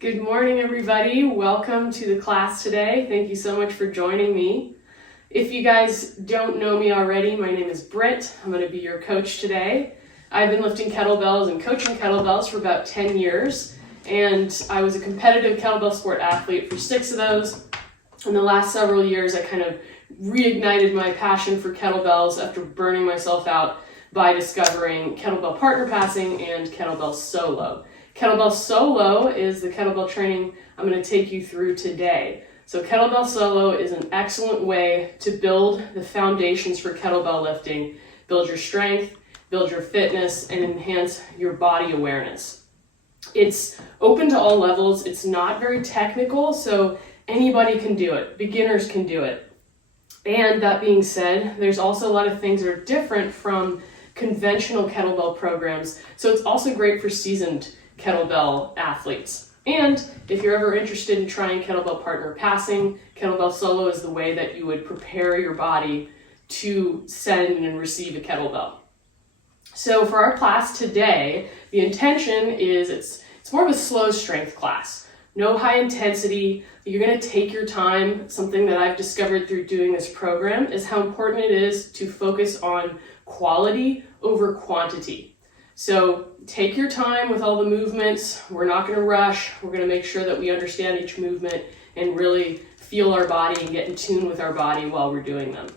Good morning, everybody. Welcome to the class today. Thank you so much for joining me. If you guys don't know me already, my name is Britt. I'm going to be your coach today. I've been lifting kettlebells and coaching kettlebells for about 10 years, and I was a competitive kettlebell sport athlete for 6 of those. In the last several years, I kind of reignited my passion for kettlebells after burning myself out by discovering Kettlebell Partner Passing and Kettlebell Solo. Kettlebell Solo is the kettlebell training I'm going to take you through today. So Kettlebell Solo is an excellent way to build the foundations for kettlebell lifting, build your strength, build your fitness, and enhance your body awareness. It's open to all levels. It's not very technical, so anybody can do it. Beginners can do it. And that being said, there's also a lot of things that are different from conventional kettlebell programs. So it's also great for seasoned kettlebell athletes. And if you're ever interested in trying Kettlebell Partner Passing, Kettlebell Solo is the way that you would prepare your body to send and receive a kettlebell. So for our class today, the intention is it's more of a slow strength class. No high intensity. You're going to take your time. Something that I've discovered through doing this program is how important it is to focus on quality over quantity. So take your time with all the movements. We're not going to rush. We're going to make sure that we understand each movement and really feel our body and get in tune with our body while we're doing them.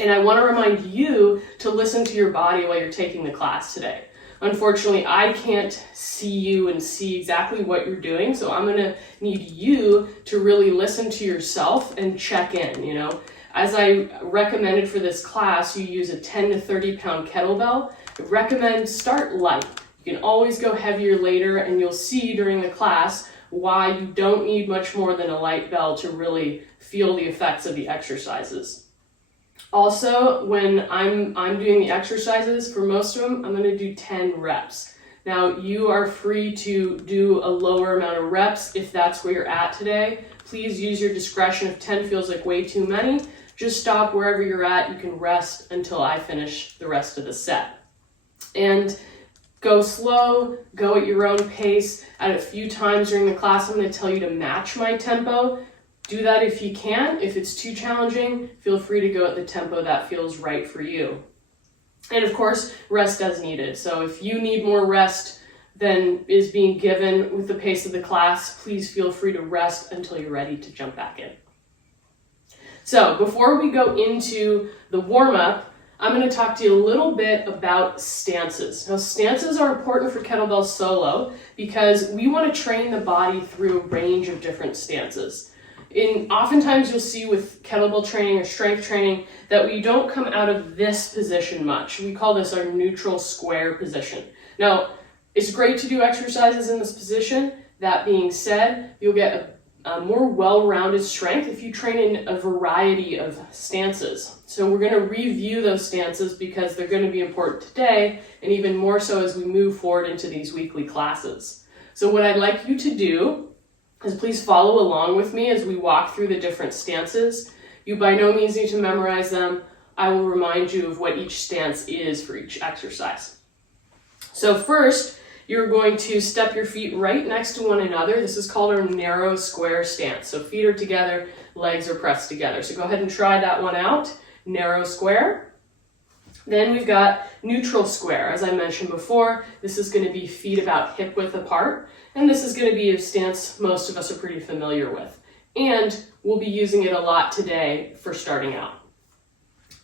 And I want to remind you to listen to your body while you're taking the class today. Unfortunately, I can't see you and see exactly what you're doing, so I'm going to need you to really listen to yourself and check in, As I recommended for this class, you use a 10 to 30 pound kettlebell. I recommend start light. You can always go heavier later, and you'll see during the class why you don't need much more than a light bell to really feel the effects of the exercises. Also, when I'm doing the exercises, for most of them, I'm going to do 10 reps. Now, you are free to do a lower amount of reps if that's where you're at today. Please use your discretion. If 10 feels like way too many, just stop wherever you're at. You can rest until I finish the rest of the set. And go slow, go at your own pace. At a few times during the class, I'm going to tell you to match my tempo. Do that if you can. If it's too challenging, feel free to go at the tempo that feels right for you. And of course, rest as needed. So if you need more rest than is being given with the pace of the class, please feel free to rest until you're ready to jump back in. So before we go into the warm-up, I'm going to talk to you a little bit about stances. Now, stances are important for Kettlebell Solo because we want to train the body through a range of different stances. Oftentimes you'll see with kettlebell training or strength training that we don't come out of this position much. We call this our neutral square position. Now, it's great to do exercises in this position. That being said, you'll get a more well-rounded strength if you train in a variety of stances. So we're going to review those stances because they're going to be important today, and even more so as we move forward into these weekly classes. So what I'd like you to do is please follow along with me as we walk through the different stances. You by no means need to memorize them. I will remind you of what each stance is for each exercise. So first, you're going to step your feet right next to one another. This is called our narrow square stance. So feet are together, legs are pressed together. So go ahead and try that one out. Narrow square. Then we've got neutral square. As I mentioned before, this is going to be feet about hip width apart. And this is going to be a stance most of us are pretty familiar with. And we'll be using it a lot today for starting out.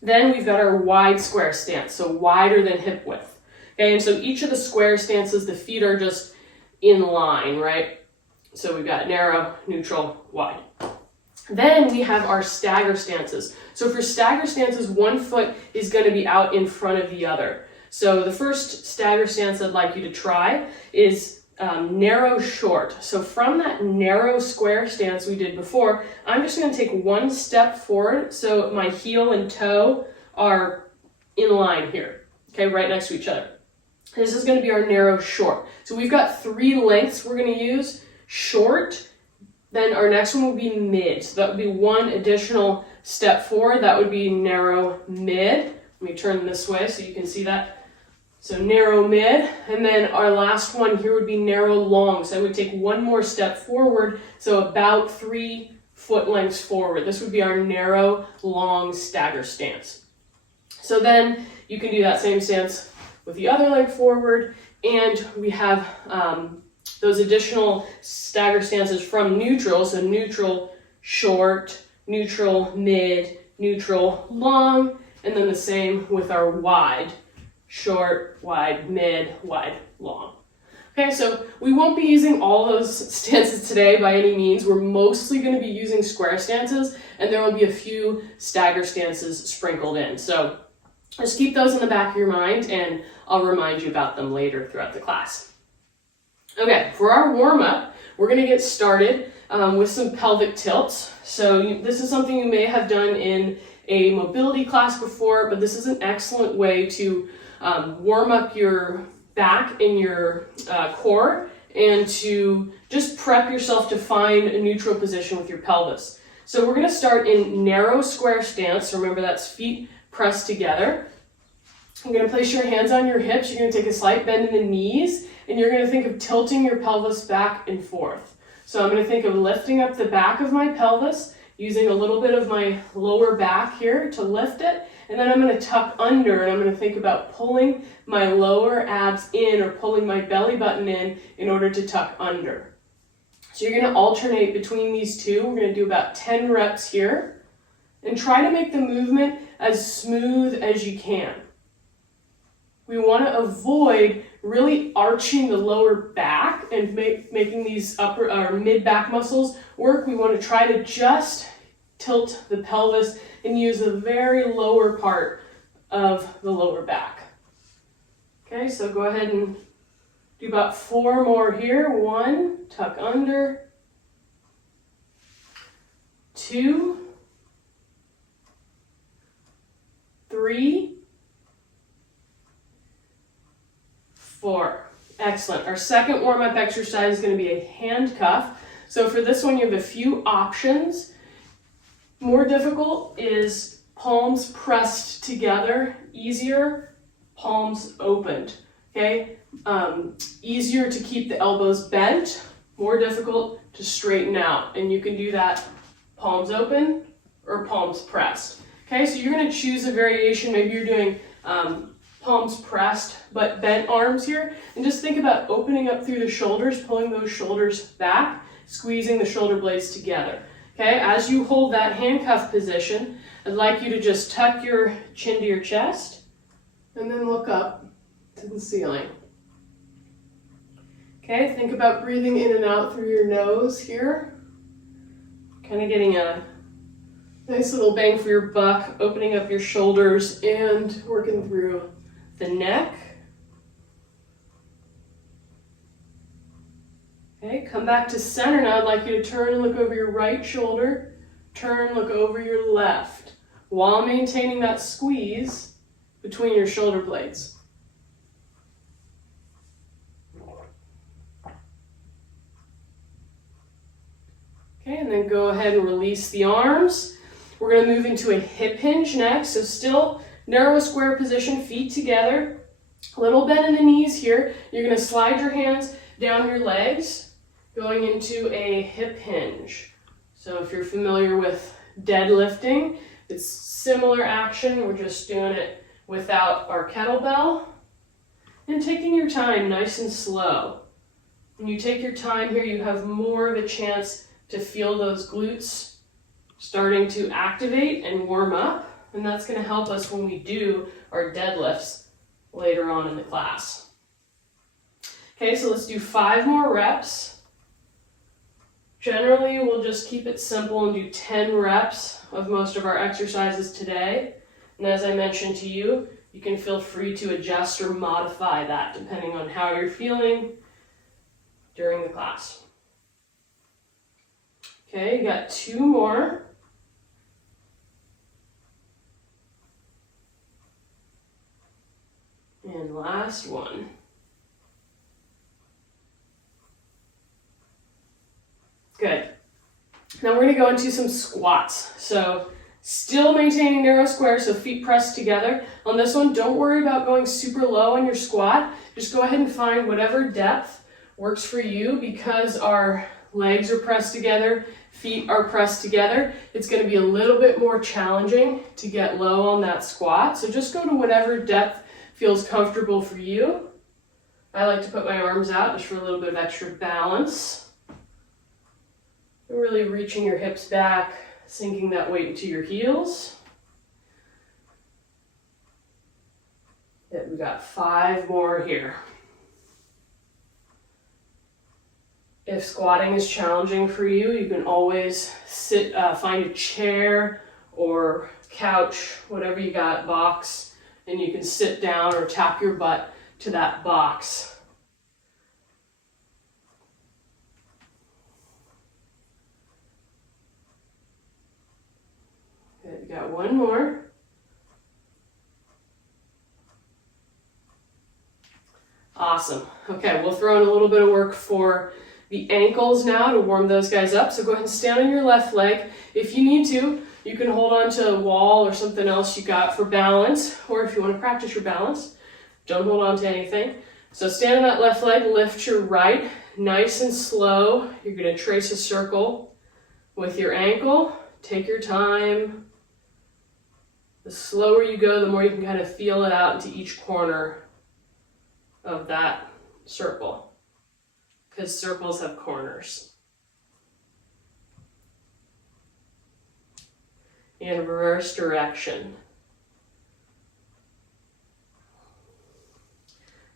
Then we've got our wide square stance, so wider than hip width. Okay, and so each of the square stances, the feet are just in line, right? So we've got narrow, neutral, wide. Then we have our stagger stances. So for stagger stances, one foot is going to be out in front of the other. So the first stagger stance I'd like you to try is narrow short. So from that narrow square stance we did before, I'm just going to take one step forward so my heel and toe are in line here, okay, right next to each other. This is going to be our narrow short. So we've got 3 lengths we're going to use. Short, then our next one will be mid. So that would be one additional step forward. That would be narrow mid. Let me turn this way so you can see that. So narrow mid, and then our last one here would be narrow long. So I would take one more step forward, so about 3 foot lengths forward. This would be our narrow long stagger stance. So then you can do that same stance with the other leg forward, and we have those additional stagger stances from neutral. So neutral, short, neutral, mid, neutral, long, and then the same with our wide. Short, wide, mid, wide, long. Okay, so we won't be using all those stances today by any means. We're mostly going to be using square stances, and there will be a few stagger stances sprinkled in. So just keep those in the back of your mind, and I'll remind you about them later throughout the class. Okay, for our warm-up, we're going to get started with some pelvic tilts. So this is something you may have done in a mobility class before, but this is an excellent way to warm up your back and your core, and to just prep yourself to find a neutral position with your pelvis. So we're going to start in narrow square stance. So remember, that's feet pressed together. You're going to place your hands on your hips. You're going to take a slight bend in the knees, and you're going to think of tilting your pelvis back and forth. So I'm going to think of lifting up the back of my pelvis, using a little bit of my lower back here to lift it, and then I'm going to tuck under, and I'm going to think about pulling my lower abs in, or pulling my belly button in order to tuck under. So you're going to alternate between these two. We're going to do about 10 reps here, and try to make the movement as smooth as you can. We want to avoid really arching the lower back and making these upper or mid back muscles work. We want to try to just tilt the pelvis and use the very lower part of the lower back. Okay, so go ahead and do about 4 more here. 1, tuck under. 2, 3, 4. Excellent. Our second warm-up exercise is going to be a handcuff. So for this one, you have a few options. More difficult is palms pressed together. Easier, palms opened. Okay? Easier to keep the elbows bent. More difficult to straighten out. And you can do that palms open or palms pressed. Okay, so you're going to choose a variation. Maybe you're doing palms pressed but bent arms here. And just think about opening up through the shoulders, pulling those shoulders back, squeezing the shoulder blades together. Okay, as you hold that handcuff position, I'd like you to just tuck your chin to your chest and then look up to the ceiling. Okay, think about breathing in and out through your nose here. Kind of getting a nice little bang for your buck, opening up your shoulders and working through the neck. Okay, come back to center now. I'd like you to turn and look over your right shoulder. Turn, look over your left, while maintaining that squeeze between your shoulder blades. Okay, and then go ahead and release the arms. We're going to move into a hip hinge next. So still narrow square position, feet together. A little bend in the knees here. You're going to slide your hands down your legs, going into a hip hinge. So if you're familiar with deadlifting, it's similar action. We're just doing it without our kettlebell. And taking your time, nice and slow. When you take your time here, you have more of a chance to feel those glutes starting to activate and warm up. And that's going to help us when we do our deadlifts later on in the class. Okay, so let's do 5 more reps. Generally, we'll just keep it simple and do 10 reps of most of our exercises today. And as I mentioned to you, you can feel free to adjust or modify that depending on how you're feeling during the class. Okay, you got 2 more. And last one. Good. Now we're going to go into some squats. So Still maintaining narrow square, so feet pressed together. On this one, don't worry about going super low on your squat. Just go ahead and find whatever depth works for you. Because our legs are pressed together, feet are pressed together, it's going to be a little bit more challenging to get low on that squat. So just go to whatever depth feels comfortable for you. I like to put my arms out just for a little bit of extra balance. Really reaching your hips back, sinking that weight into your heels. We've got 5 more here. If squatting is challenging for you, you can always find a chair or couch, whatever you got, box, and you can sit down or tap your butt to that box. Okay, we got 1 more. Awesome. Okay, we'll throw in a little bit of work for the ankles now to warm those guys up. So go ahead and stand on your left leg. If you need to, you can hold on to a wall or something else you got for balance, or if you want to practice your balance, don't hold on to anything. So stand on that left leg, lift your right, nice and slow. You're going to trace a circle with your ankle. Take your time. The slower you go, the more you can kind of feel it out into each corner of that circle, because circles have corners. In reverse direction.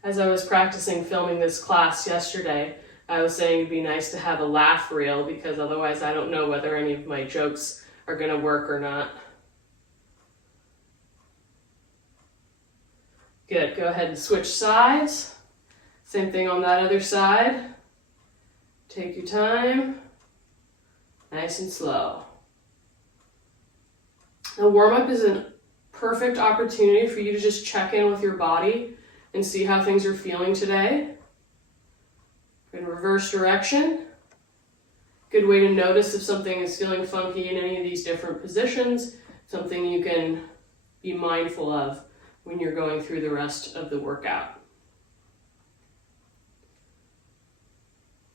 As I was practicing filming this class yesterday, I was saying it'd be nice to have a laugh reel, because otherwise I don't know whether any of my jokes are going to work or not. Good, go ahead and switch sides. Same thing on that other side. Take your time, nice and slow. The warm-up is a perfect opportunity for you to just check in with your body and see how things are feeling today. In reverse direction. Good way to notice if something is feeling funky in any of these different positions, something you can be mindful of when you're going through the rest of the workout.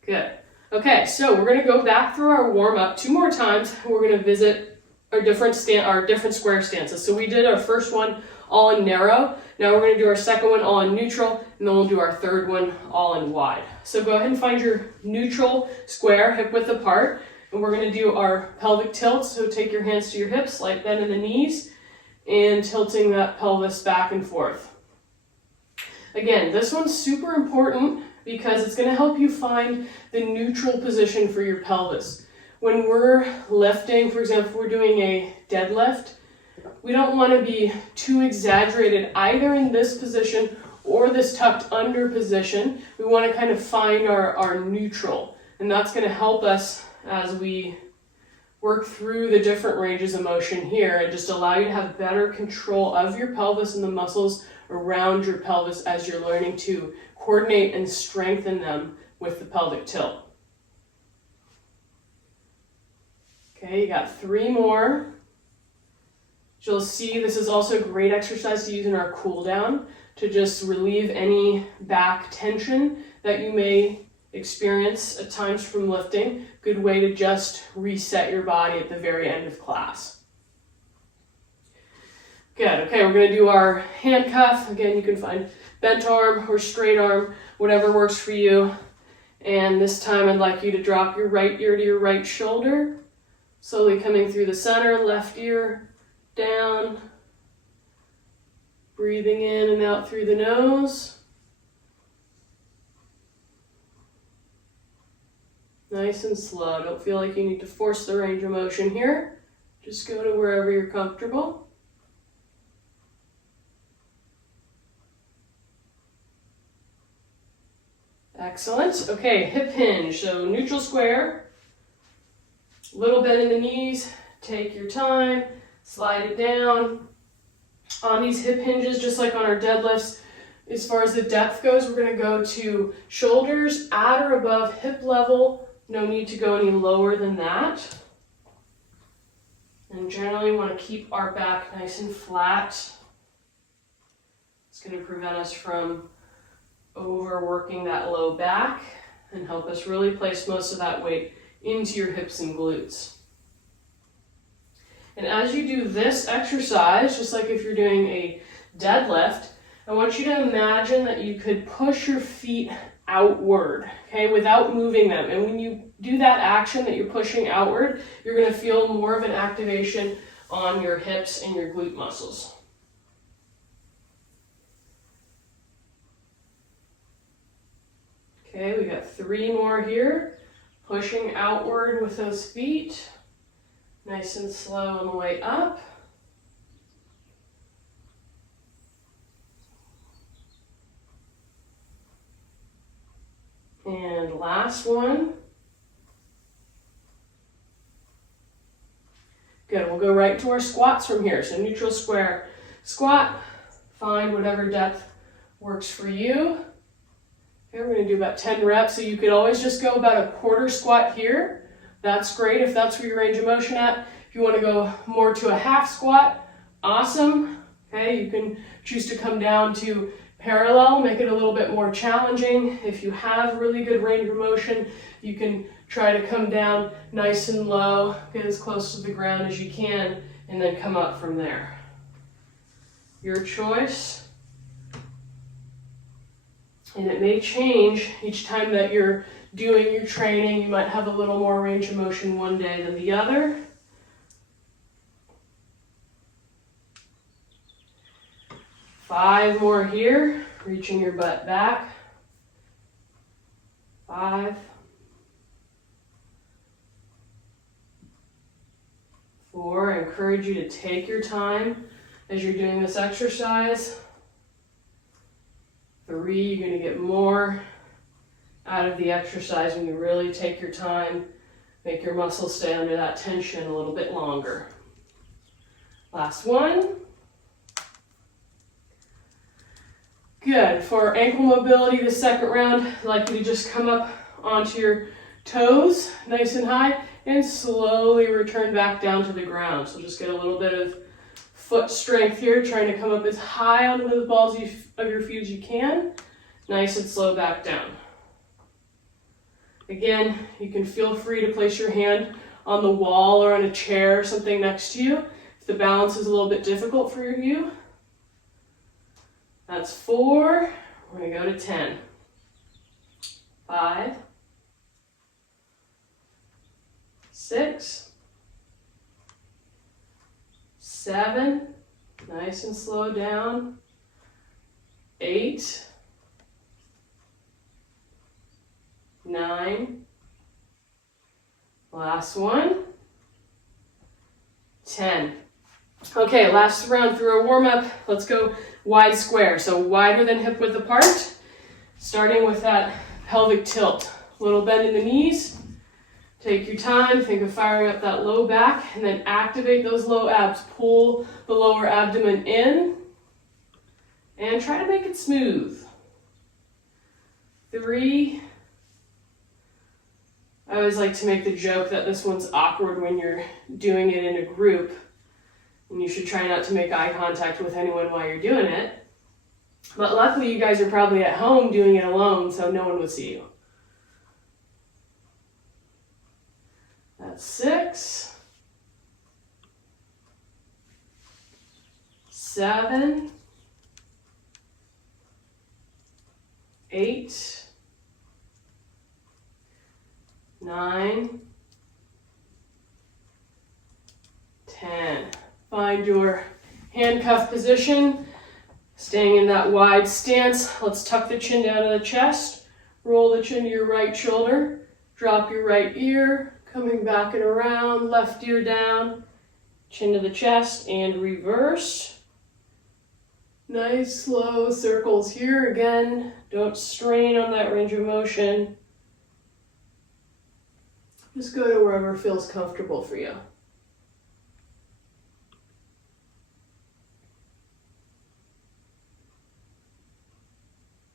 Good. Okay, so we're going to go back through our warm-up 2 more times. We're going to visit our different square stances. So we did our first one all in narrow. Now we're going to do our second one all in neutral, and then we'll do our third one all in wide. So go ahead and find your neutral square, hip width apart, and we're going to do our pelvic tilt. So take your hands to your hips, slight bend in the knees, and tilting that pelvis back and forth. Again, this one's super important because it's going to help you find the neutral position for your pelvis. When we're lifting, for example, if we're doing a deadlift, we don't want to be too exaggerated either in this position or this tucked under position. We want to kind of find our neutral, and that's going to help us as we work through the different ranges of motion here and just allow you to have better control of your pelvis and the muscles around your pelvis as you're learning to coordinate and strengthen them with the pelvic tilt. Okay, you got 3 more. You'll see this is also a great exercise to use in our cool down to just relieve any back tension that you may experience at times from lifting. Good way to just reset your body at the very end of class. Good, okay, we're going to do our handcuff. Again, you can find bent arm or straight arm, whatever works for you. And this time I'd like you to drop your right ear to your right shoulder, slowly coming through the center, left ear down, breathing in and out through the nose. Nice and slow. Don't feel like you need to force the range of motion here. Just go to wherever you're comfortable. Excellent. Okay, hip hinge. So neutral square, little bend in the knees, take your time, slide it down. On these hip hinges, just like on our deadlifts, as far as the depth goes, we're going to go to shoulders at or above hip level. No need to go any lower than that. And generally we want to keep our back nice and flat. It's going to prevent us from overworking that low back and help us really place most of that weight into your hips and glutes. And as you do this exercise, just like if you're doing a deadlift, I want you to imagine that you could push your feet outward, okay, without moving them. And when you do that action that you're pushing outward, you're going to feel more of an activation on your hips and your glute muscles. Okay, we got 3 more here. Pushing outward with those feet. Nice and slow on the way up. And last one. Good, we'll go right to our squats from here. So neutral square squat. Find whatever depth works for you. Okay, we're going to do about 10 reps. So you could always just go about a quarter squat here. That's great if that's where your range of motion at. If you want to go more to a half squat, awesome. Okay, you can choose to come down to parallel, make it a little bit more challenging. If you have really good range of motion, you can try to come down nice and low, get as close to the ground as you can, and then come up from there. Your choice. And it may change each time that you're doing your training. You might have a little more range of motion one day than the other. Five more here, reaching your butt back. 5. 4, I encourage you to take your time as you're doing this exercise. 3, you're going to get more out of the exercise when you really take your time, make your muscles stay under that tension a little bit longer. Last one. Good. For ankle mobility, the second round, I'd like you to just come up onto your toes, nice and high, and slowly return back down to the ground. So just get a little bit of foot strength here, trying to come up as high onto the balls of your feet as you can. Nice and slow back down. Again, you can feel free to place your hand on the wall or on a chair or something next to you if the balance is a little bit difficult for you. That's 4. We're going to go to 10. 5. 6. 7. Nice and slow down. 8. 9. Last one. 10. Okay, last round through our warm-up. Let's go wide square. So wider than hip width apart. Starting with that pelvic tilt. Little bend in the knees. Take your time. Think of firing up that low back and then activate those low abs. Pull the lower abdomen in and try to make it smooth. 3. I always like to make the joke that this one's awkward when you're doing it in a group. And you should try not to make eye contact with anyone while you're doing it. But luckily you guys are probably at home doing it alone, so no one will see you. That's 6. 7. 8. 9. 10. Find your handcuff position, staying in that wide stance. Let's tuck the chin down to the chest, roll the chin to your right shoulder, drop your right ear, coming back and around, left ear down, chin to the chest, and reverse. Nice slow circles here. Again, don't strain on that range of motion. Just go to wherever feels comfortable for you.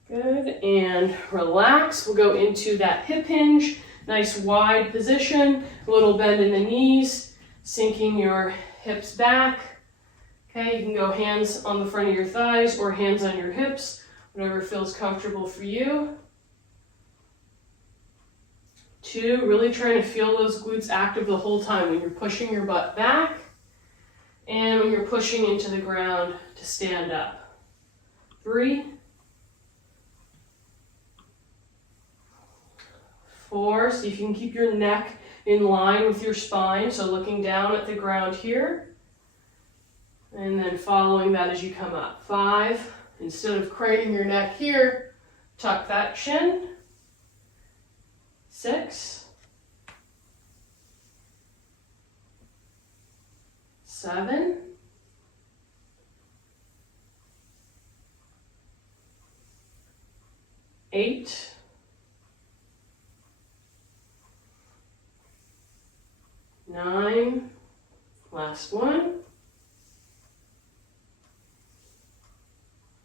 Good, and relax. We'll go into that hip hinge. Nice wide position, a little bend in the knees, sinking your hips back. Okay, you can go hands on the front of your thighs or hands on your hips, whatever feels comfortable for you. 2, really trying to feel those glutes active the whole time when you're pushing your butt back and when you're pushing into the ground to stand up. 3, 4, see if you can keep your neck in line with your spine, so looking down at the ground here, and then following that as you come up. 5, instead of craning your neck here, tuck that chin. 6, 7, 8, 9, last one,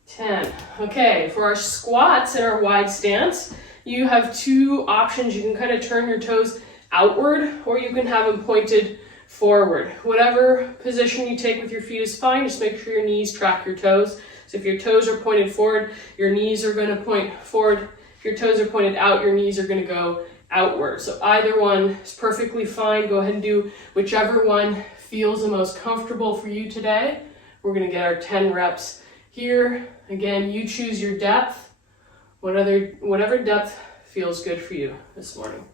10. Okay, for our squats and our wide stance, you have 2 options. You can kind of turn your toes outward or you can have them pointed forward. Whatever position you take with your feet is fine. Just make sure your knees track your toes. So if your toes are pointed forward, your knees are going to point forward. If your toes are pointed out, your knees are going to go outward. So either one is perfectly fine. Go ahead and do whichever one feels the most comfortable for you today. We're going to get our 10 reps here. Again, you choose your depth. Whatever depth feels good for you this morning.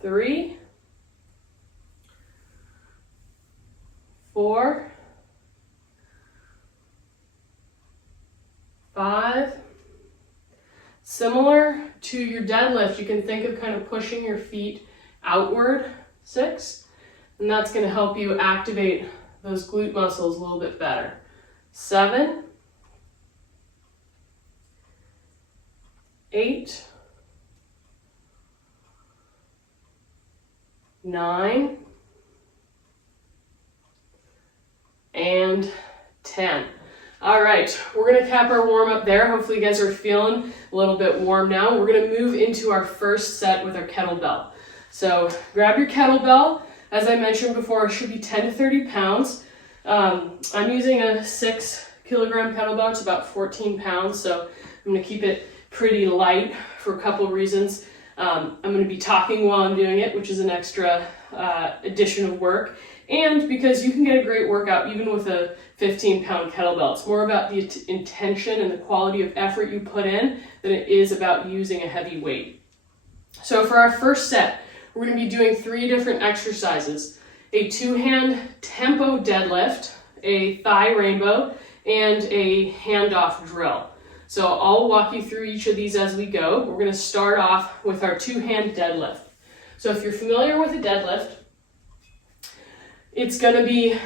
3, 4, 5. Similar to your deadlift, you can think of kind of pushing your feet outward. 6, and that's going to help you activate those glute muscles a little bit better. 7, 8, 9, and 10. All right, we're gonna cap our warm up there. Hopefully you guys are feeling a little bit warm now. We're gonna move into our first set with our kettlebell. So grab your kettlebell. As I mentioned before, it should be 10 to 30 pounds. I'm using a 6 kilogram kettlebell. It's about 14 pounds, so I'm gonna keep it pretty light for a couple of reasons. I'm going to be talking while I'm doing it, which is an extra addition of work, and because you can get a great workout even with a 15-pound kettlebell. It's more about the intention and the quality of effort you put in than it is about using a heavy weight. So for our first set, we're going to be doing 3 different exercises: a 2-hand tempo deadlift, a thigh rainbow, and a handoff drill. So I'll walk you through each of these as we go. We're going to start off with our 2-hand deadlift. So if you're familiar with a deadlift, it's going to be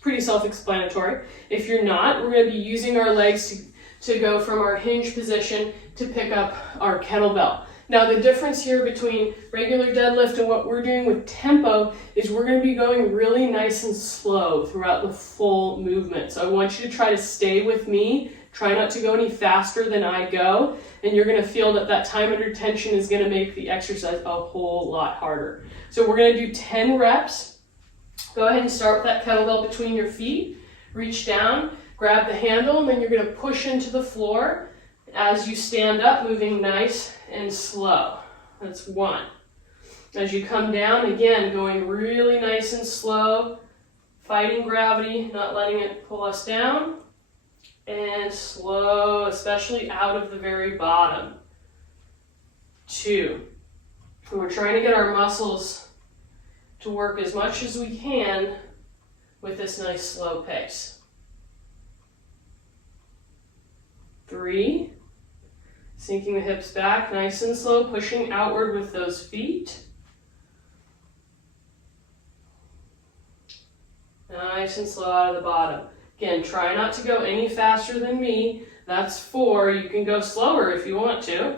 pretty self-explanatory. If you're not, we're going to be using our legs to go from our hinge position to pick up our kettlebell. Now the difference here between regular deadlift and what we're doing with tempo is we're going to be going really nice and slow throughout the full movement. So I want you to try to stay with me. Try not to go any faster than I go, and you're going to feel that time under tension is going to make the exercise a whole lot harder. So we're going to do 10 reps. Go ahead and start with that kettlebell between your feet. Reach down, grab the handle, and then you're going to push into the floor as you stand up, moving nice and slow. That's 1. As you come down, again, going really nice and slow, fighting gravity, not letting it pull us down, and slow, especially out of the very bottom. 2. We're trying to get our muscles to work as much as we can with this nice slow pace. 3. Sinking the hips back, nice and slow, pushing outward with those feet. Nice and slow out of the bottom. Again, try not to go any faster than me. That's 4. You can go slower if you want to.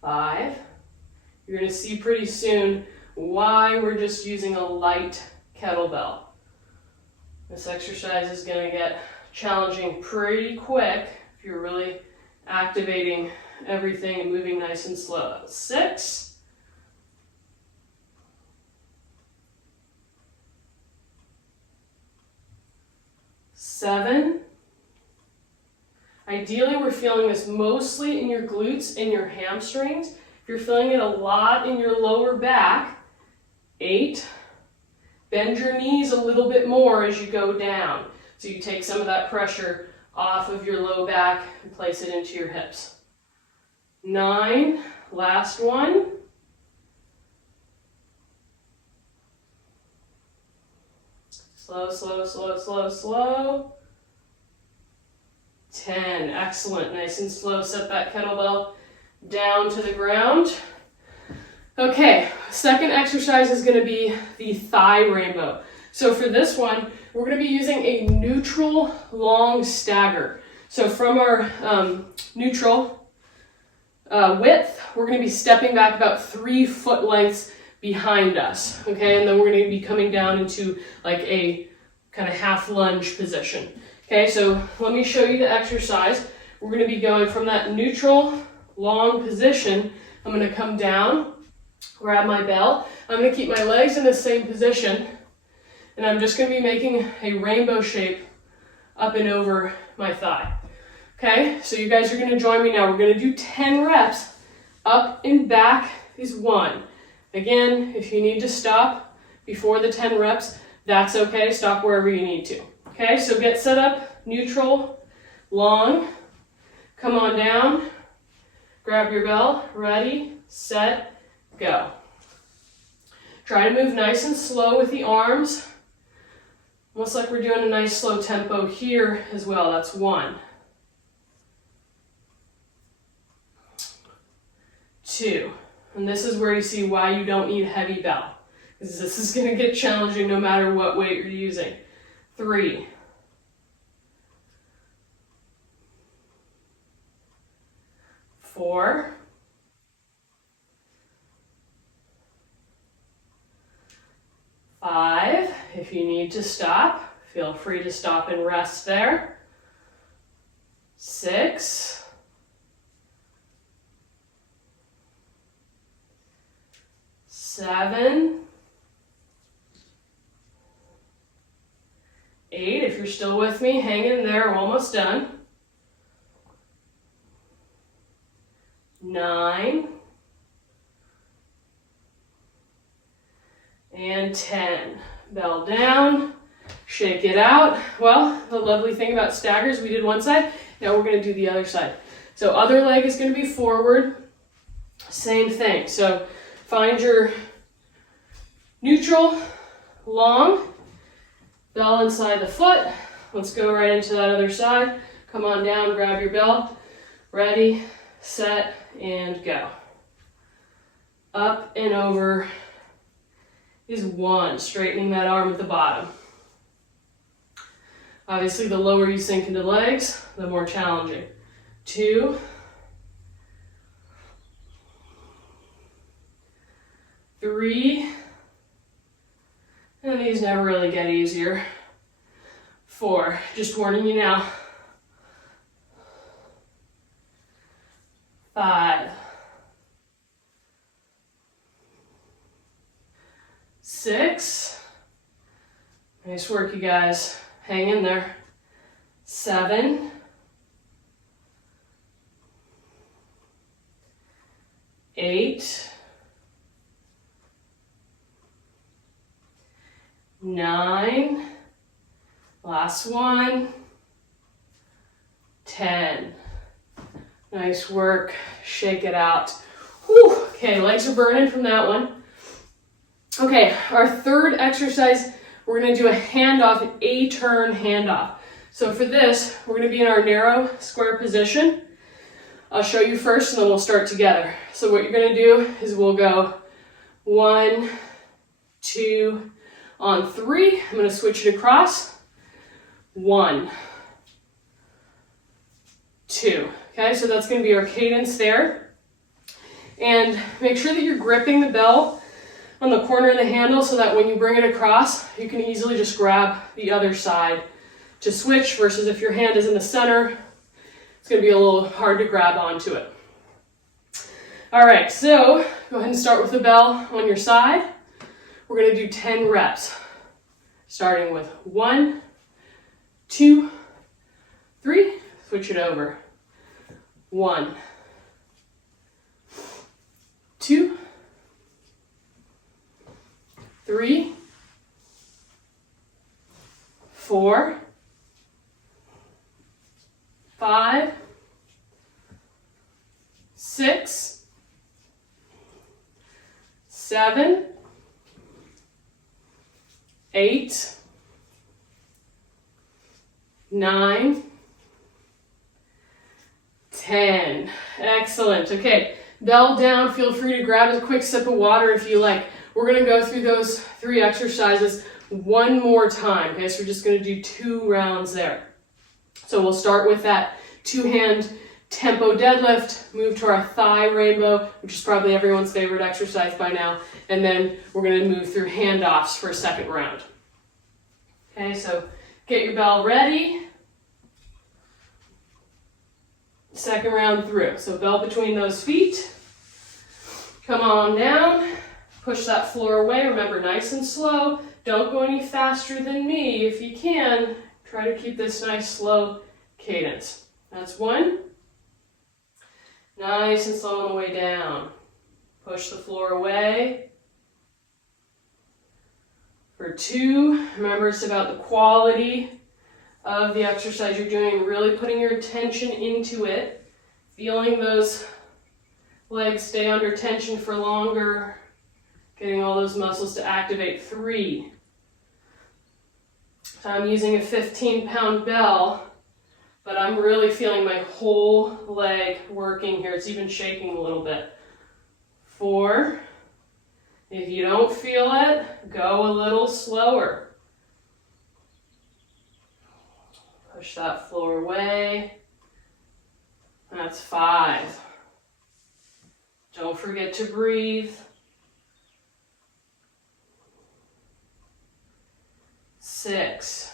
5. You're going to see pretty soon why we're just using a light kettlebell. This exercise is going to get challenging pretty quick if you're really activating everything and moving nice and slow. That was 6. 7. Ideally, we're feeling this mostly in your glutes and your hamstrings. If you're feeling it a lot in your lower back, 8. Bend your knees a little bit more as you go down. So you take some of that pressure off of your low back and place it into your hips. 9, last one. Slow, slow, slow, slow, slow. 10, excellent, nice and slow. Set that kettlebell down to the ground. Okay, second exercise is going to be the thigh rainbow. So for this one, we're going to be using a neutral long stagger. So from our neutral width, we're going to be stepping back about 3 foot lengths behind us, okay? And then we're going to be coming down into like a kind of half lunge position. Okay, so let me show you the exercise. We're going to be going from that neutral long position. I'm going to come down, grab my bell. I'm going to keep my legs in the same position, and I'm just going to be making a rainbow shape up and over my thigh. Okay, so you guys are going to join me now. We're going to do 10 reps. Up and back is 1. Again, if you need to stop before the 10 reps, that's okay. Stop wherever you need to. Okay, so get set up, neutral, long. Come on down, grab your bell, ready, set, go. Try to move nice and slow with the arms, almost like we're doing a nice slow tempo here as well. That's 1. 2, and this is where you see why you don't need a heavy bell, because this is going to get challenging no matter what weight you're using. 3, 4, 5. If you need to stop, feel free to stop and rest there. 6, 7, 8, if you're still with me, hang in there, we're almost done. 9, and 10. Bell down, shake it out. Well, the lovely thing about staggers, we did one side, now we're going to do the other side. So other leg is going to be forward, same thing. So find your neutral, long, bell inside the foot. Let's go right into that other side. Come on down, grab your bell. Ready, set, and go. Up and over is 1, straightening that arm at the bottom. Obviously, the lower you sink into legs, the more challenging. 2, 3, and these never really get easier. 4, just warning you now. 5, 6, nice work you guys, hang in there. 7, 8, 9, last one, 10. Nice work, shake it out. Whew. Okay, legs are burning from that one. Okay, our third exercise, we're gonna do a handoff, an A-turn handoff. So for this, we're gonna be in our narrow square position. I'll show you first and then we'll start together. So what you're gonna do is we'll go 1, 2, on 3, I'm gonna switch it across. 1, 2. Okay, so that's gonna be our cadence there. And make sure that you're gripping the bell on the corner of the handle so that when you bring it across, you can easily just grab the other side to switch, versus if your hand is in the center, it's going to be a little hard to grab onto it. All right, so go ahead and start with the bell on your side. We're going to do 10 reps, starting with 1, 2, 3, switch it over. 1, 2, 3, 4, 5, 6, 7, 8, 9, 10. Excellent. Okay, bell down. Feel free to grab a quick sip of water if you like. We're going to go through those 3 exercises one more time. Okay, so we're just going to do 2 rounds there. So we'll start with that 2-hand tempo deadlift, move to our thigh rainbow, which is probably everyone's favorite exercise by now, and then we're going to move through handoffs for a second round. Okay, so get your bell ready. Second round through. So bell between those feet. Come on down. Push that floor away. Remember, nice and slow. Don't go any faster than me. If you can, try to keep this nice slow cadence. That's 1. Nice and slow on the way down. Push the floor away. For 2, remember it's about the quality of the exercise you're doing, really putting your attention into it, feeling those legs stay under tension for longer, getting all those muscles to activate. 3. So I'm using a 15-pound bell, but I'm really feeling my whole leg working here. It's even shaking a little bit. 4. If you don't feel it, go a little slower. Push that floor away. That's 5. Don't forget to breathe. 6.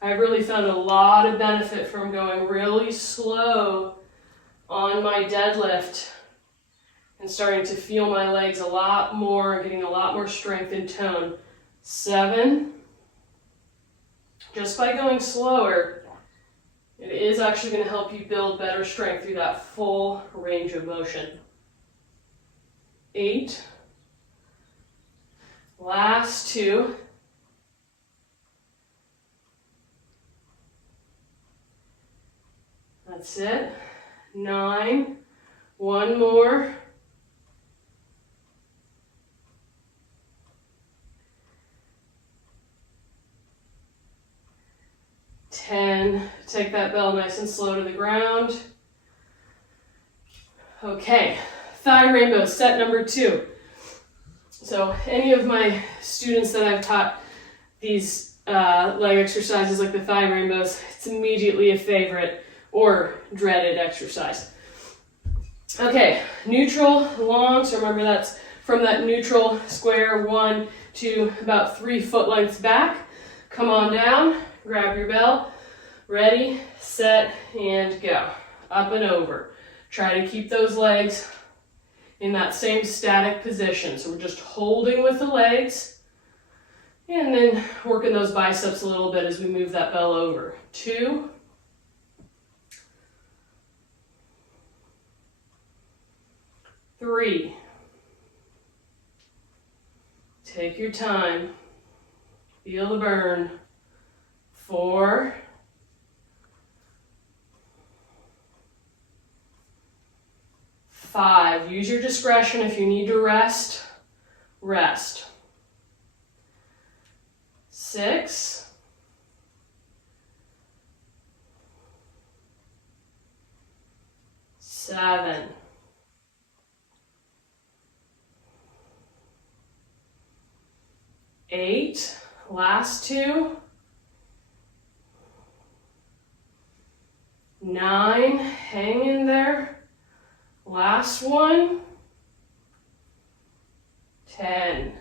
I've really found a lot of benefit from going really slow on my deadlift and starting to feel my legs a lot more, getting a lot more strength and tone. 7. Just by going slower, it is actually going to help you build better strength through that full range of motion. 8. Last 2. That's it. 9. 1 more. 10. Take that bell nice and slow to the ground. Okay, thigh rainbow, set number 2. So any of my students that I've taught these leg exercises like the thigh rainbows, it's immediately a favorite or dreaded exercise. Okay, neutral, long, so remember that's from that neutral square 1 to about 3 foot lengths back. Come on down, grab your bell, ready, set, and go. Up and over. Try to keep those legs in that same static position. So we're just holding with the legs and then working those biceps a little bit as we move that bell over. 2. 3. Take your time. Feel the burn. 4. 5. Use your discretion. If you need to rest, rest. 6. 7. 8. Last 2. 9. Hang in there. Last 1. 10.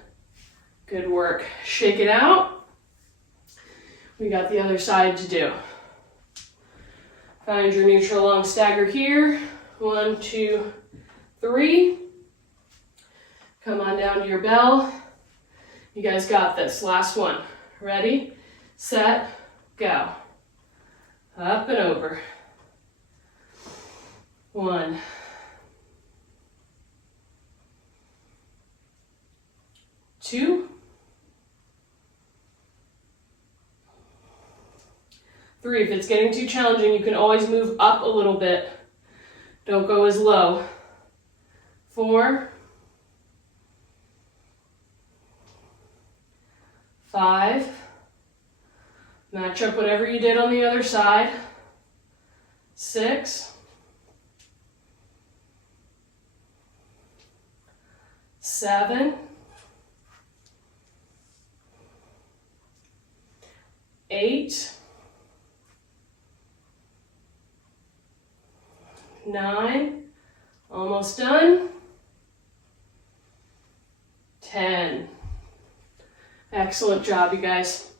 Good work. Shake it out. We got the other side to do. Find your neutral long stagger here. 1, 2, 3. Come on down to your bell. You guys got this. Last one. Ready, set, go. Up and over. 1. 2. 3. If it's getting too challenging, you can always move up a little bit. Don't go as low. 4. 5. Match up whatever you did on the other side. 6. 7. 8. 9. Almost done. 10. Excellent job, you guys.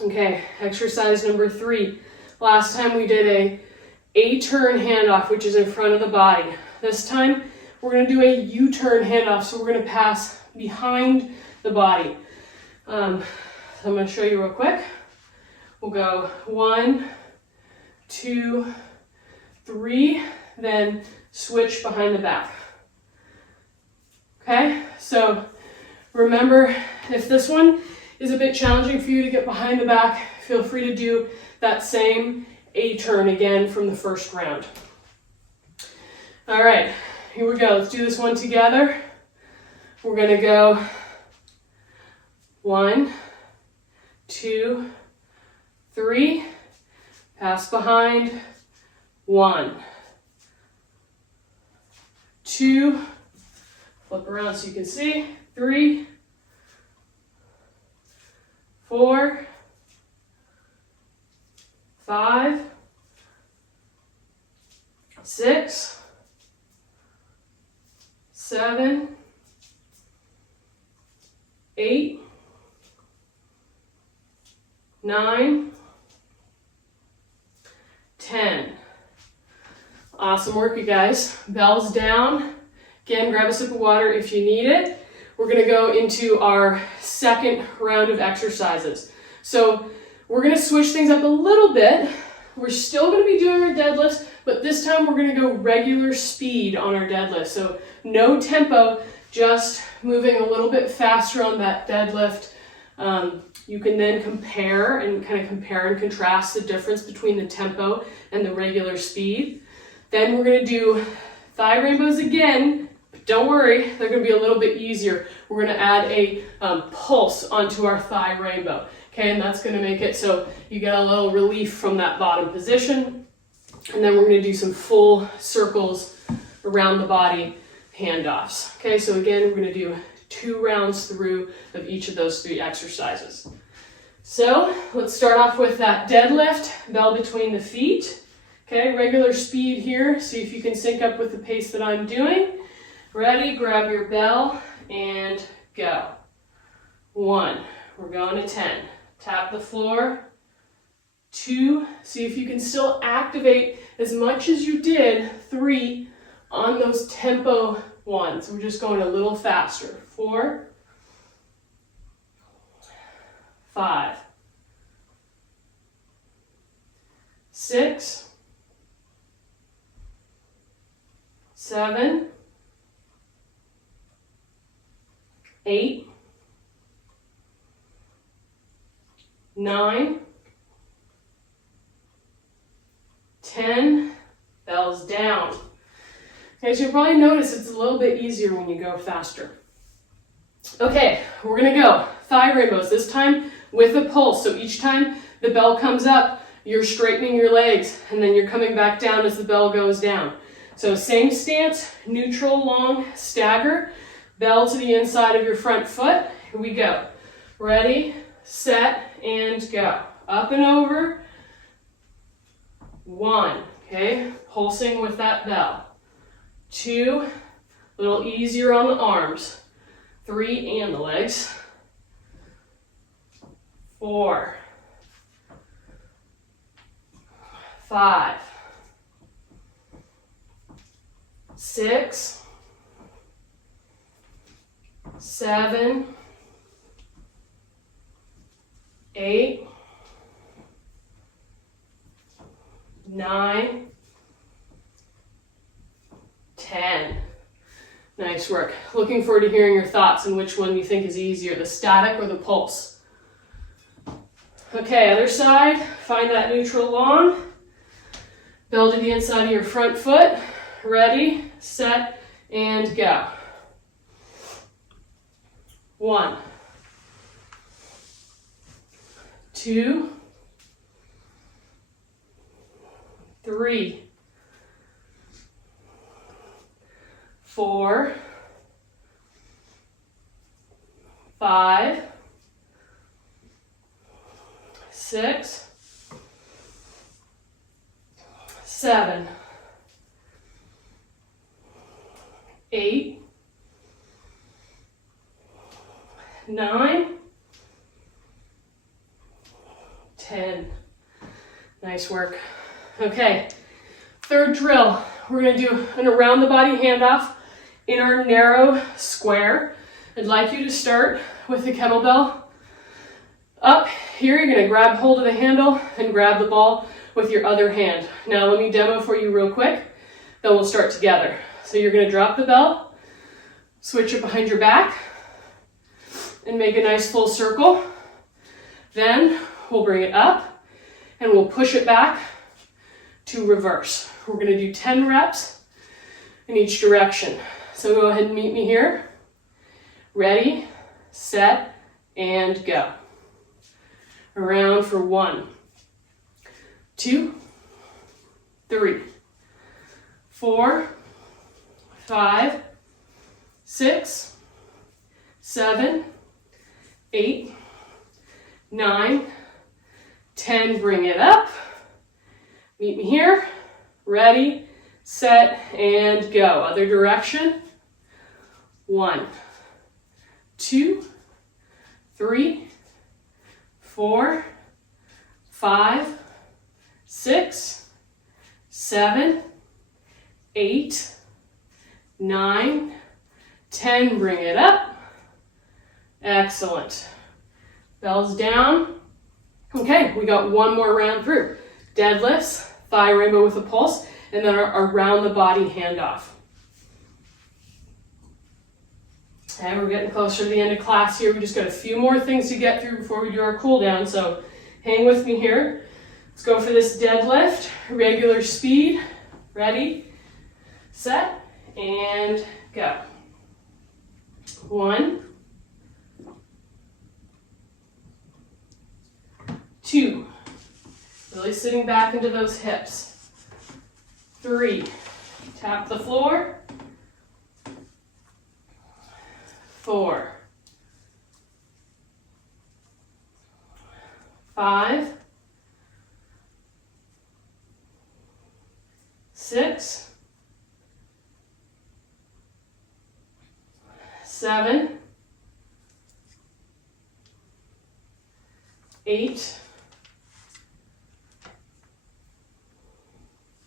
Okay, exercise number 3. Last time we did a turn handoff, which is in front of the body. This time we're going to do a U-turn handoff, so we're going to pass behind the body. I'm going to show you real quick. We'll go 1, 2, 3, then switch behind the back. Okay, so remember, if this one is a bit challenging for you to get behind the back, feel free to do that same A-turn again from the first round. All right, here we go. Let's do this one together. We're going to go 1, 2, 3, pass behind, 1, 2, flip around so you can see, 3, 4, 5, 6, 7, 8, 9, 10. Awesome work, you guys. Bells down. Again, grab a sip of water if you need it. We're going to go into our second round of exercises. So we're going to switch things up a little bit. We're still going to be doing our deadlifts, but this time we're going to go regular speed on our deadlift. So no tempo, just moving a little bit faster on that deadlift. You can then compare and contrast the difference between the tempo and the regular speed. Then we're going to do thigh rainbows again. But don't worry, they're going to be a little bit easier. We're going to add a pulse onto our thigh rainbow. Okay, and that's going to make it so you get a little relief from that bottom position. And then we're going to do some full circles around the body handoffs. Okay, so again, we're going to do 2 rounds through of each of those 3 exercises. So let's start off with that deadlift, bell between the feet. Okay, regular speed here. See if you can sync up with the pace that I'm doing. Ready, grab your bell and go. 1, we're going to 10. Tap the floor. 2, see if you can still activate as much as you did. 3, on those tempo ones. We're just going a little faster. 4, 5, 6, 7, 8, 9, 10, bells down. Okay, so you'll probably notice it's a little bit easier when you go faster. Okay, we're gonna go thigh rainbows, this time with a pulse. So each time the bell comes up, you're straightening your legs and then you're coming back down as the bell goes down. So same stance, neutral long stagger, bell to the inside of your front foot. Here we go. Ready, set, and go. Up and over. 1, okay, pulsing with that bell. 2, a little easier on the arms. 3, and the legs. 4, 5, 6, 7, 8, 9, 10. Nice work. Looking forward to hearing your thoughts on which one you think is easier, the static or the pulse. Okay, other side. Find that neutral long. Bell to the inside of your front foot. Ready, set, and go. 1, 2, 3, 4, 5, 6, 7, 8, 9, 10. Nice work. Okay, third drill. We're going to do an around the body handoff in our narrow square. I'd like you to start with the kettlebell up. Here you're going to grab hold of the handle and grab the ball with your other hand. Now let me demo for you real quick, then we'll start together. So you're going to drop the bell, switch it behind your back, and make a nice full circle. Then we'll bring it up and we'll push it back to reverse. We're going to do 10 reps in each direction. So go ahead and meet me here. Ready, set, and go. Around for 1, 2, 3, 4, 5, 6, 7, 8, 9, 10. Bring it up. Meet me here. Ready, set, and go. Other direction. 1, 2, 3, 4, 5, 6, 7, 8, 9, 10. Bring it up. Excellent. Bells down. Okay, we got one more round through. Deadlifts, thigh rainbow with a pulse, and then our around the body handoff. And we're getting closer to the end of class here. We just got a few more things to get through before we do our cool down, so hang with me here. Let's go for this deadlift, regular speed. Ready, set, and go. 1, 2, really sitting back into those hips. 3, tap the floor. 4, 5, 6, 7, 8,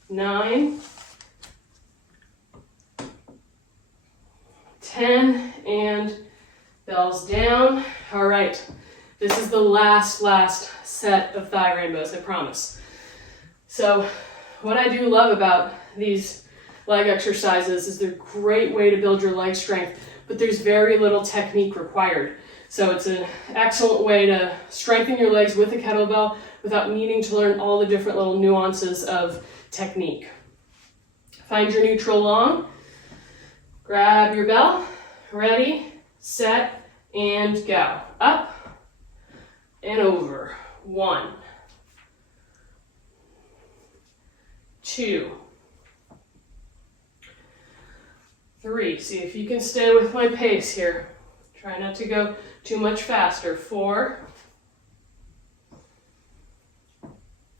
9, 10, and bells down. All right, this is the last set of thigh rainbows, I promise. So what I do love about these leg exercises is they're a great way to build your leg strength, but there's very little technique required. So it's an excellent way to strengthen your legs with a kettlebell without needing to learn all the different little nuances of technique. Find your neutral long. Grab your bell, ready, set, and go. Up and over. 1, 2, 3. See if you can stay with my pace here. Try not to go too much faster. 4,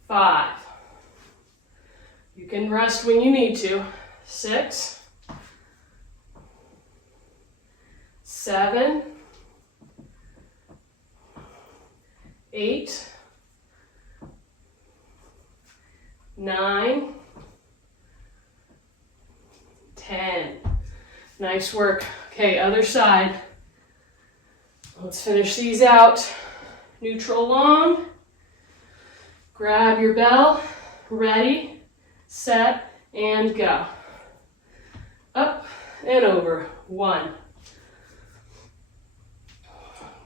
5. You can rest when you need to. 6, 7, 8, 9, 10. Nice work. Okay, other side. Let's finish these out. Neutral long. Grab your bell. Ready, set, and go. Up and over. 1,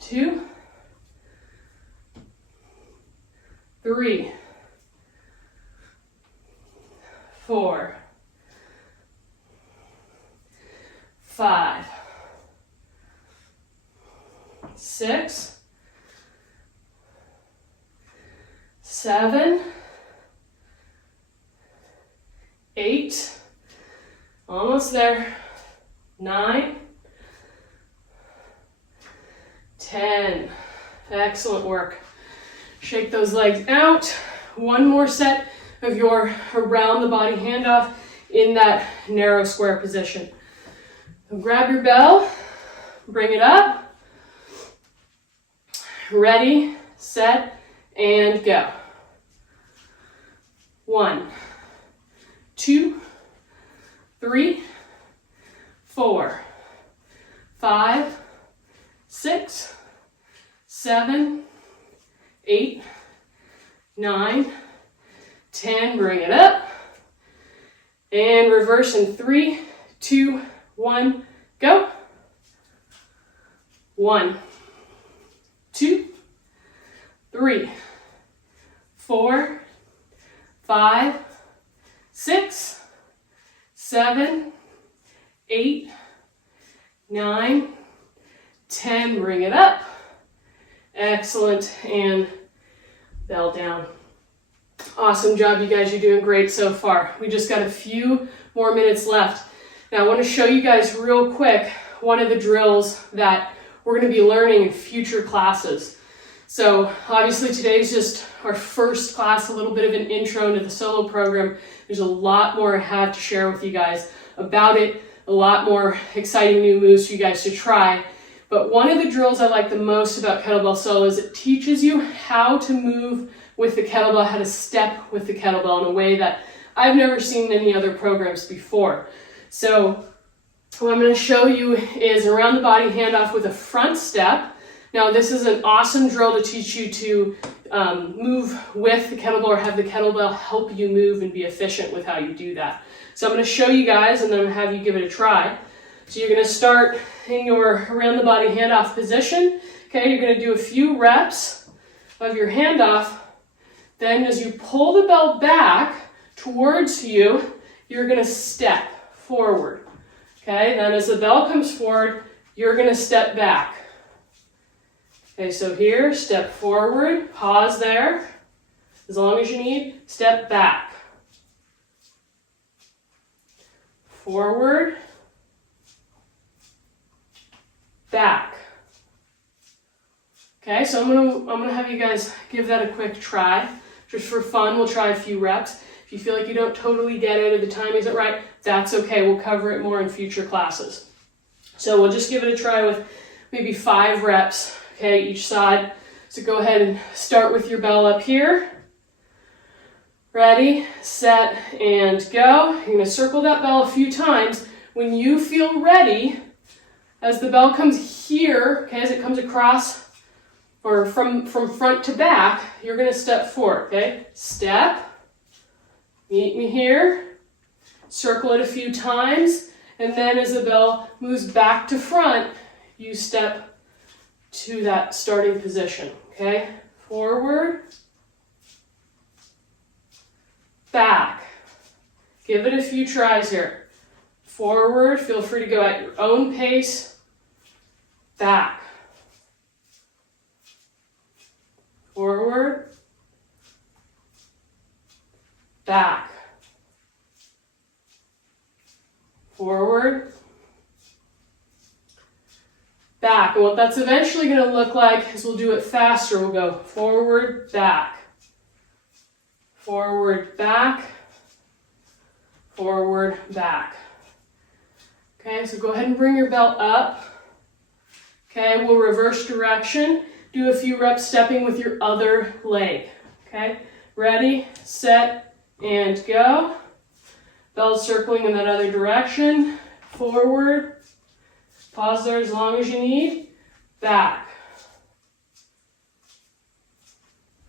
2, 3, 4, 5, 6, 7, 8, almost there, 9, 10. Excellent work. Shake those legs out. One more set of your around the body handoff in that narrow square position. So grab your bell, bring it up. Ready, set, and go. 1, 2, 3, 4, 5, 6, 7, 8, 9, 10. Bring it up. And reverse in 3, 2, 1, go. 1, 2, 3, 4, 5, 6, 7, 8, 9, 10. Bring it up. Excellent. And bell down. Awesome job, you guys. You're doing great so far. We just got a few more minutes left. Now I want to show you guys real quick one of the drills that we're going to be learning in future classes. So obviously today's just our first class, a little bit of an intro into the solo program. There's a lot more I have to share with you guys about it, a lot more exciting new moves for you guys to try. But one of the drills I like the most about Kettlebell Solo is it teaches you how to move with the kettlebell, how to step with the kettlebell in a way that I've never seen in any other programs before. So what I'm going to show you is around the body handoff with a front step. Now this is an awesome drill to teach you to move with the kettlebell or have the kettlebell help you move and be efficient with how you do that. So I'm going to show you guys and then I'm going to have you give it a try. So you're going to start in your around the body handoff position. Okay, you're going to do a few reps of your handoff. Then as you pull the bell back towards you, you're going to step forward. Okay, then as the bell comes forward, you're going to step back. Okay, so here, step forward, pause there, as long as you need, step back. Forward, back. Okay, so I'm gonna have you guys give that a quick try. Just for fun, we'll try a few reps. If you feel like you don't totally get it or the timing isn't right, that's okay. We'll cover it more in future classes. So we'll just give it a try with maybe 5 reps, okay, each side. So go ahead and start with your bell up here. Ready, set, and go. You're going to circle that bell a few times. When you feel ready, as the bell comes here, okay, as it comes across or from front to back, you're going to step forward, okay? Step, meet me here, circle it a few times, and then as the bell moves back to front, you step to that starting position, okay? Forward, back. Give it a few tries here. Forward, feel free to go at your own pace. Back. Forward. Back. Forward. Back. And what that's eventually going to look like is we'll do it faster. We'll go forward, back. Forward, back. Forward, back. Okay, so go ahead and bring your belt up. Okay, we'll reverse direction. Do a few reps stepping with your other leg. Okay, ready, set, and go. Belt circling in that other direction. Forward, Pause there as long as you need. Back.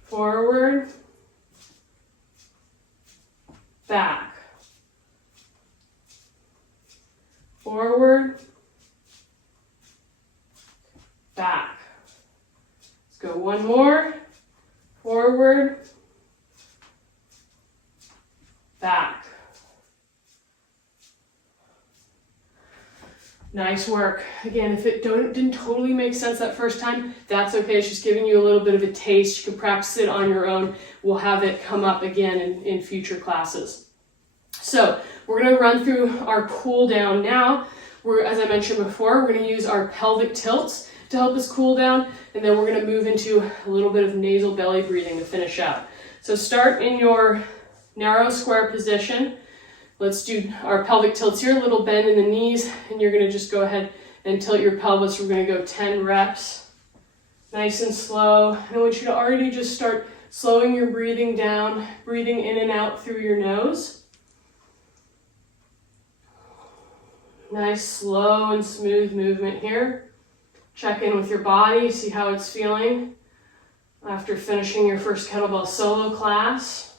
Forward. Back. Forward. Back. Let's go one more. Forward. Back. Nice work. Again, if it didn't totally make sense that first time, that's okay. It's just giving you a little bit of a taste. You can practice it on your own. We'll have it come up again in future classes. So we're going to run through our cool down now. As I mentioned before, we're going to use our pelvic tilts to help us cool down, and then we're going to move into a little bit of nasal belly breathing to finish out. So start in your narrow square position. Let's do our pelvic tilts here, a little bend in the knees, and you're going to just go ahead and tilt your pelvis. We're going to go 10 reps, nice and slow. And I want you to already just start slowing your breathing down, breathing in and out through your nose. Nice, slow and smooth movement here. Check in with your body, see how it's feeling after finishing your first Kettlebell Solo class.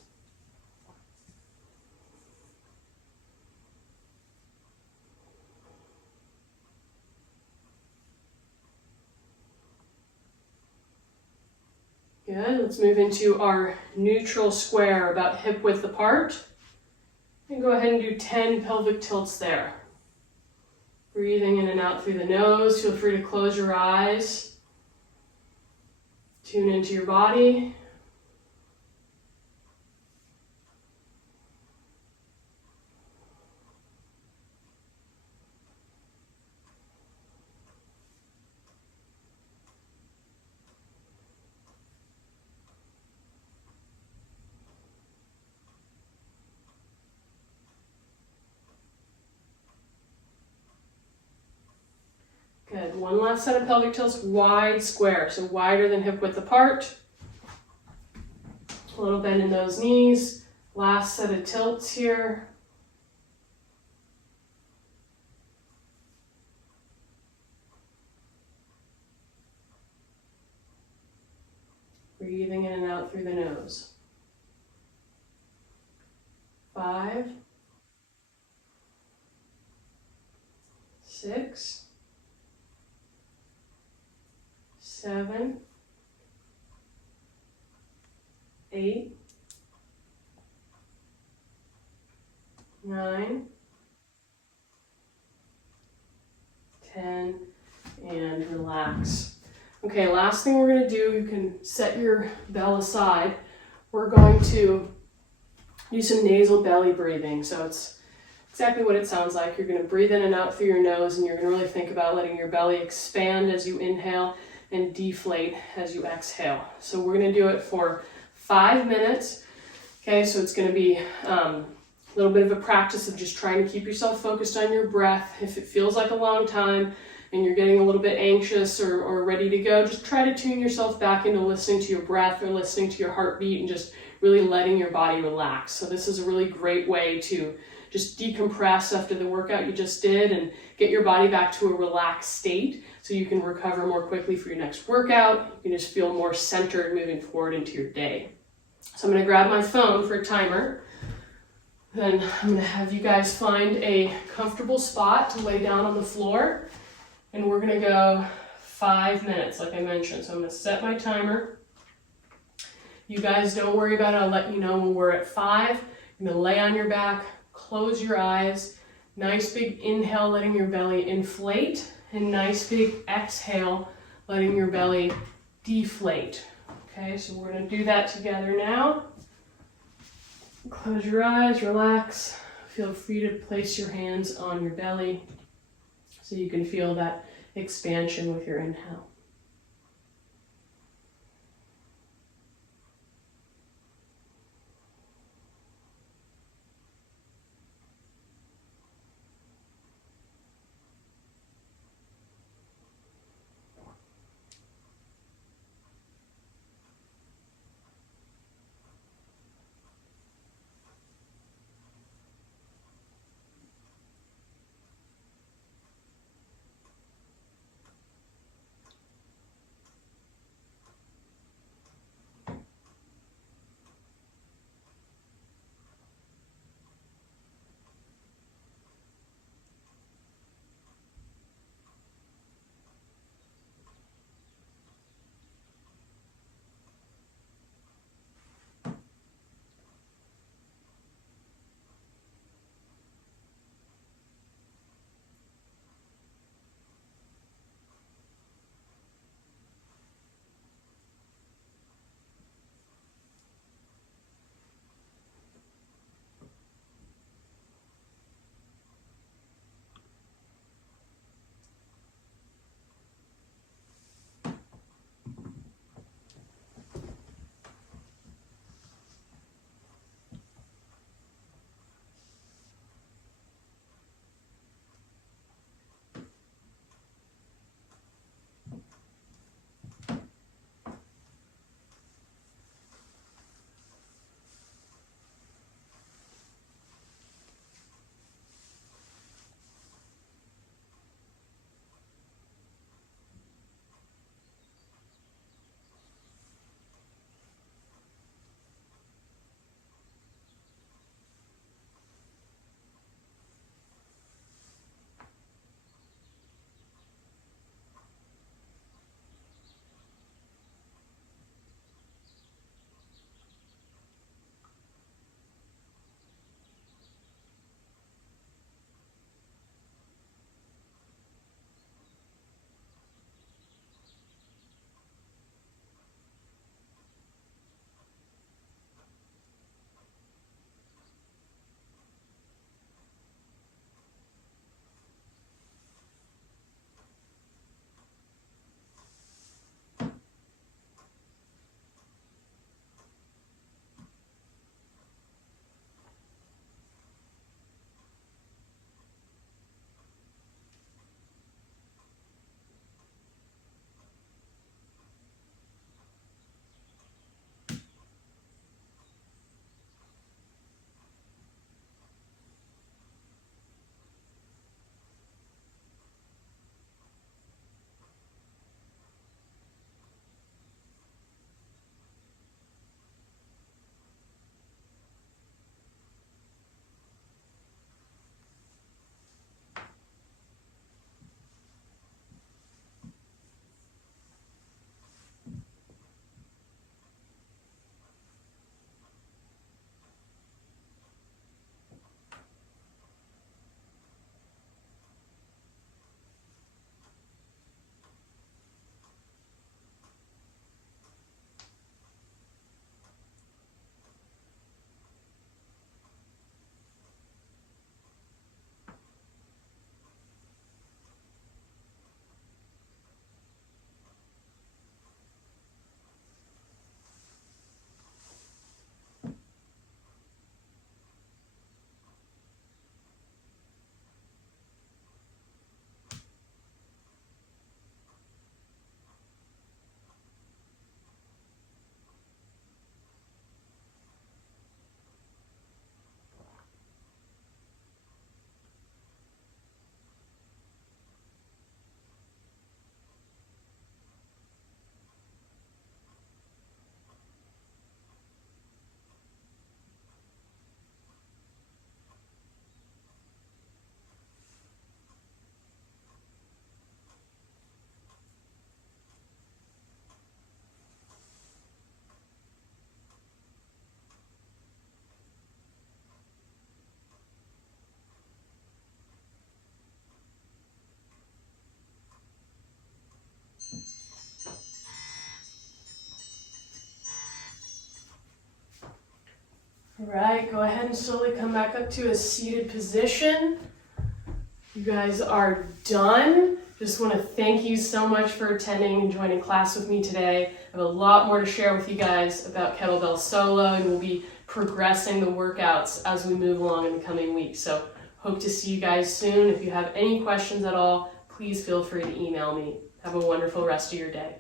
Good, let's move into our neutral square, about hip width apart. And go ahead and do 10 pelvic tilts there. Breathing in and out through the nose. Feel free to close your eyes. Tune into your body. Good. One last set of pelvic tilts, wide square, so wider than hip width apart. A little bend in those knees. Last set of tilts here. Breathing in and out through the nose. 5, 6, 7, 8, 9, 10, and relax. Okay, last thing we're going to do, you can set your bell aside. We're going to do some nasal belly breathing. So it's exactly what it sounds like. You're going to breathe in and out through your nose, and you're going to really think about letting your belly expand as you inhale and deflate as you exhale. So we're going to do it for 5 minutes. Okay, so it's going to be a little bit of a practice of just trying to keep yourself focused on your breath. If it feels like a long time and you're getting a little bit anxious or ready to go, just try to tune yourself back into listening to your breath or listening to your heartbeat and just really letting your body relax. So this is a really great way to just decompress after the workout you just did and get your body back to a relaxed state so you can recover more quickly for your next workout. You can just feel more centered moving forward into your day. So I'm going to grab my phone for a timer. Then I'm going to have you guys find a comfortable spot to lay down on the floor. And we're going to go 5 minutes, like I mentioned. So I'm going to set my timer. You guys don't worry about it. I'll let you know when we're at 5. You're going to lay on your back, close your eyes. Nice big inhale, letting your belly inflate. And nice big exhale, letting your belly deflate. Okay, so we're going to do that together now. Close your eyes, relax. Feel free to place your hands on your belly so you can feel that expansion with your inhale. All right, go ahead and slowly come back up to a seated position. You guys are done. Just want to thank you so much for attending and joining class with me today. I have a lot more to share with you guys about Kettlebell Solo, and we'll be progressing the workouts as we move along in the coming weeks. So hope to see you guys soon. If you have any questions at all, please feel free to email me. Have a wonderful rest of your day.